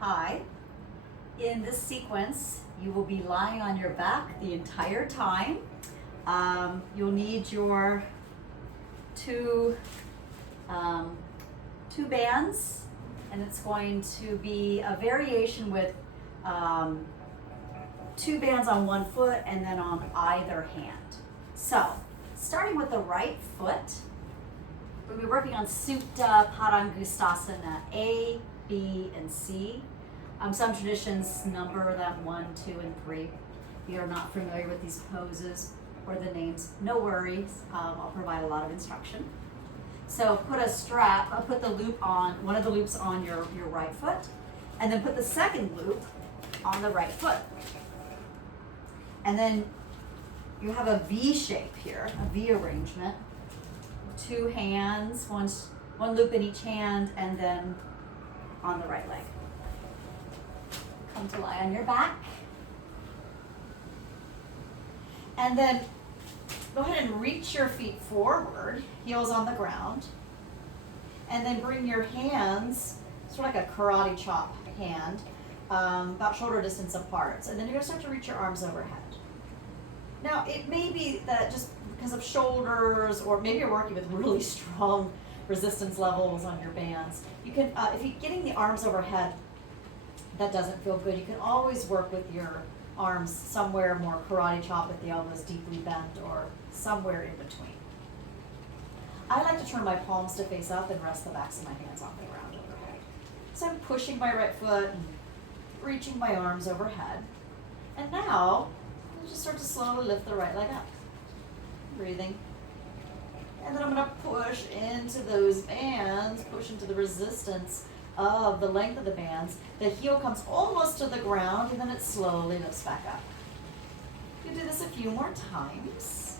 Hi. In this sequence, you will be lying on your back the entire time. You'll need your two bands, and it's going to be a variation with two bands on one foot and then on either hand. So, starting with the right foot, we'll be working on Supta Pandangusthasana A, B, and C. Some traditions number them 1, 2, and 3. If you're not familiar with these poses or the names, no worries. I'll provide a lot of instruction. So put the loop on, one of the loops on your right foot, and then put the second loop on the right foot. And then you have a V shape here, a V arrangement. Two hands, one loop in each hand, and then on the right leg. Come to lie on your back. And then go ahead and reach your feet forward, heels on the ground. And then bring your hands, sort of like a karate chop hand, about shoulder distance apart. And then you're going to start to reach your arms overhead. Now, it may be that just because of shoulders, or maybe you're working with really strong resistance levels on your bands, you can, if you're getting the arms overhead, that doesn't feel good, you can always work with your arms somewhere more karate chop with the elbows deeply bent or somewhere in between. I like to turn my palms to face up and rest the backs of my hands on the ground overhead. So I'm pushing my right foot and reaching my arms overhead. And now, I'll just start to slowly lift the right leg up. Breathing. And then I'm going to push into those bands, push into the resistance of the length of the bands. The heel comes almost to the ground, and then it slowly lifts back up. You do this a few more times.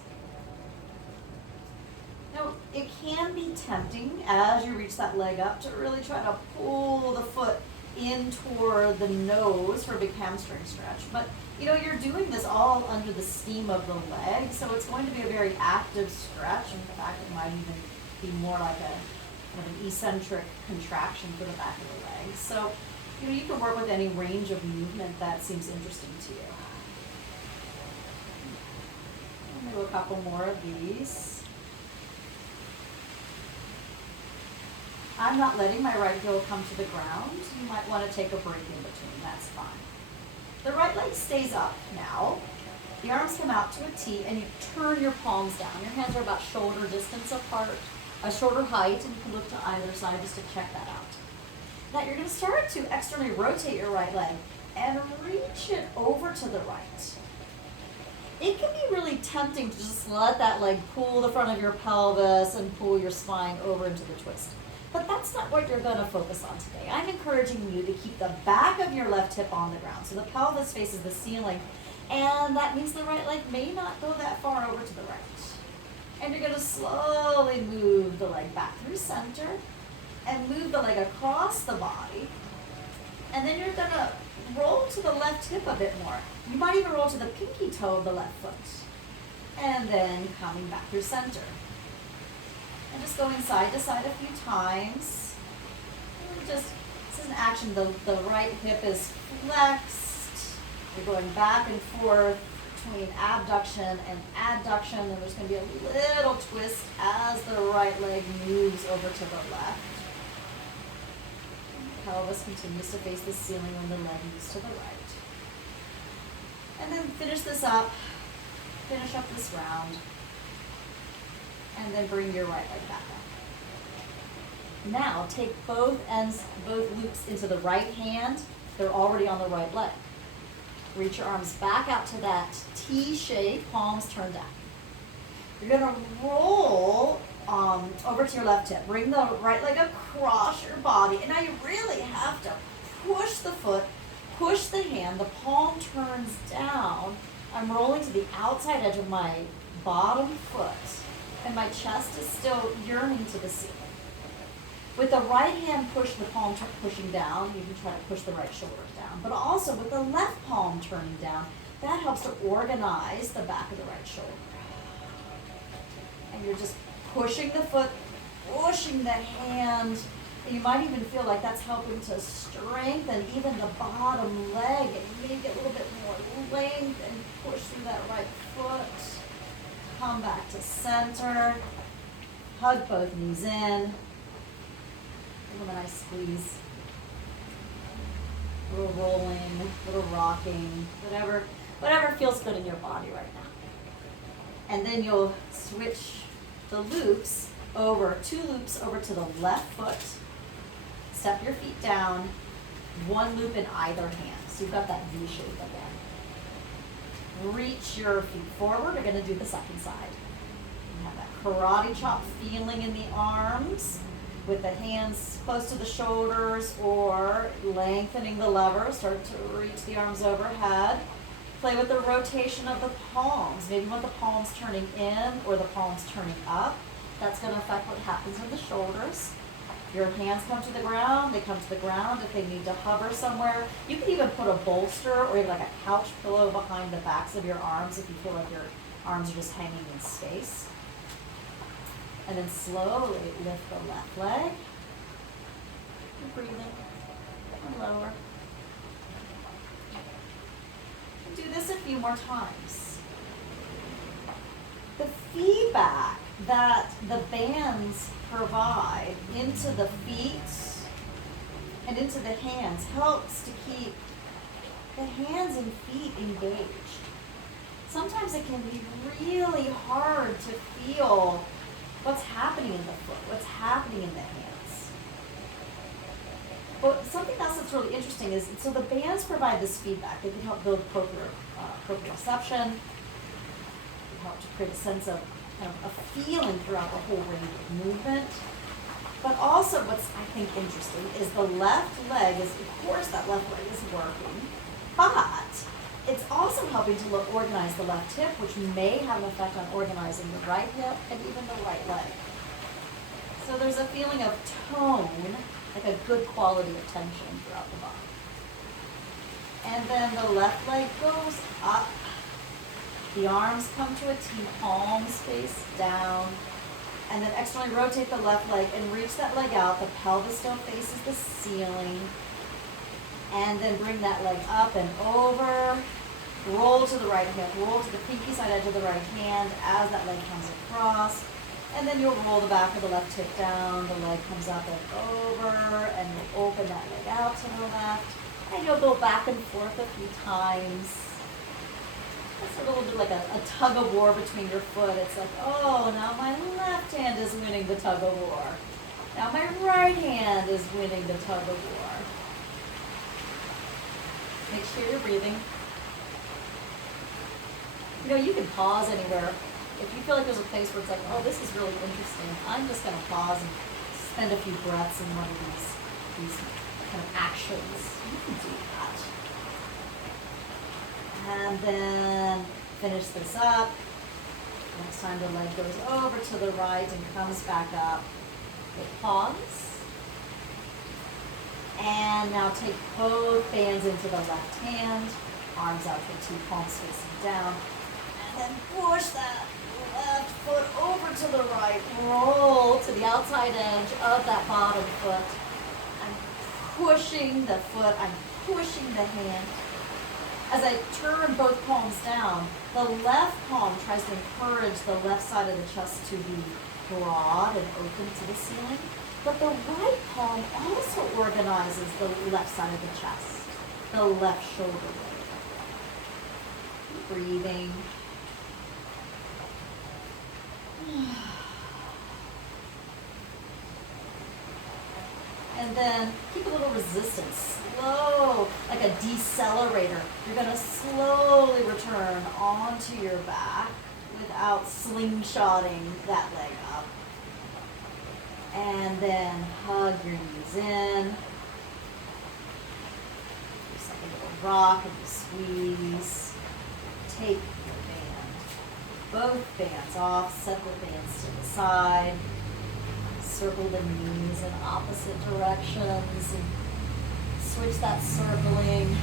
Now, it can be tempting as you reach that leg up to really try to pull the foot in toward the nose for a big hamstring stretch. But you're doing this all under the steam of the leg, so it's going to be a very active stretch. In fact, it might even be more like kind of an eccentric contraction for the back of the leg. So, you can work with any range of movement that seems interesting to you. I'll do a couple more of these. I'm not letting my right heel come to the ground. You might want to take a break in between, that's fine. The right leg stays up now. The arms come out to a T, and you turn your palms down. Your hands are about shoulder distance apart, a shoulder height, and you can look to either side just to check that out. Now you're going to start to externally rotate your right leg and reach it over to the right. It can be really tempting to just let that leg pull the front of your pelvis and pull your spine over into the twist. But that's not what you're going to focus on today. I'm encouraging you to keep the back of your left hip on the ground. So the pelvis faces the ceiling, and that means the right leg may not go that far over to the right. And you're going to slowly move the leg back through center and move the leg across the body. And then you're going to roll to the left hip a bit more. You might even roll to the pinky toe of the left foot. And then coming back through center. And just going side to side a few times. This is an action. The right hip is flexed. You're going back and forth between abduction and adduction, and there's going to be a little twist as the right leg moves over to the left. And the pelvis continues to face the ceiling when the leg moves to the right. And then finish this up. Finish up this round. And then bring your right leg back up. Now take both loops into the right hand. They're already on the right leg. Reach your arms back out to that T shape, palms turned down. You're going to roll over to your left hip. Bring the right leg across your body. And now you really have to push the foot, push the hand. The palm turns down. I'm rolling to the outside edge of my bottom foot. And my chest is still yearning to the ceiling. With the right hand push, the palm pushing down, you can try to push the right shoulder down. But also with the left palm turning down, that helps to organize the back of the right shoulder. And you're just pushing the foot, pushing the hand You might even feel like that's helping to strengthen even the bottom leg and maybe get a little bit more length and push through that right foot. Come back to center. Hug both knees in. Give them a nice squeeze. A little rolling, a little rocking, whatever feels good in your body right now. And then you'll switch the loops over, 2 loops over to the left foot. Step your feet down, 1 loop in either hand. So you've got that V shape again. Reach your feet forward. We're gonna do the second side. You have that karate chop feeling in the arms with the hands close to the shoulders or lengthening the lever. Start to reach the arms overhead. Play with the rotation of the palms. Maybe you want the palms turning in or the palms turning up. That's going to affect what happens in the shoulders. Your hands come to the ground, they come to the ground. If they need to hover somewhere, you can even put a bolster or even like a couch pillow behind the backs of your arms if you feel like your arms are just hanging in space. And then slowly lift the left leg. Keep breathing. And lower. Do this a few more times. The feedback that the bands provide into the feet and into the hands helps to keep the hands and feet engaged. Sometimes it can be really hard to feel what's happening in the foot, what's happening in the hands. But something else that's really interesting is, so the bands provide this feedback. They can help build proprioception, help to create a sense of kind of a feeling throughout the whole range of movement. But also what's, I think, interesting is the left leg is, of course, that left leg is working, but it's also helping to organize the left hip, which may have an effect on organizing the right hip and even the right leg. So there's a feeling of tone, like a good quality of tension throughout the body. And then the left leg goes up. The arms come to a T, palms face down. And then externally rotate the left leg and reach that leg out. The pelvis still faces the ceiling. And then bring that leg up and over. Roll to the right hip. Roll to the pinky side edge of the right hand as that leg comes across. And then you'll roll the back of the left hip down. The leg comes up and over. And you'll open that leg out to the left. And you'll go back and forth a few times. It's a little bit like a tug of war between your foot. It's like, oh, now my left hand is winning the tug of war. Now my right hand is winning the tug of war. Make sure you're breathing. You know, you can pause anywhere. If you feel like there's a place where it's like, oh, this is really interesting, I'm just going to pause and spend a few breaths in one of these kind of actions. You can do that. And then finish this up. Next time the leg goes over to the right and comes back up. Okay, pause. And now take both bands into the left hand. Arms out for 2, palms facing down. And then push that left foot over to the right. Roll to the outside edge of that bottom foot. I'm pushing the foot. I'm pushing the hand. As I turn both palms down, the left palm tries to encourage the left side of the chest to be broad and open to the ceiling. But the right palm also organizes the left side of the chest, the left shoulder blade. Breathing. And then keep a little resistance, slow, like a decelerator. You're going to slowly return onto your back without slingshotting that leg up. And then hug your knees in. Just like a little rock and you squeeze. Take your band. Both bands off, set the bands to the side. Circle the knees in opposite directions and switch that circling.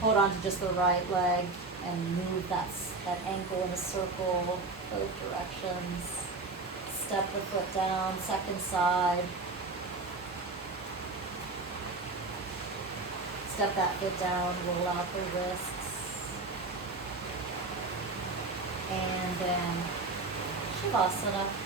Hold on to just the right leg and move that ankle in a circle both directions. step the foot down, second side. Step that foot down, roll out the wrists. And then Shavasana.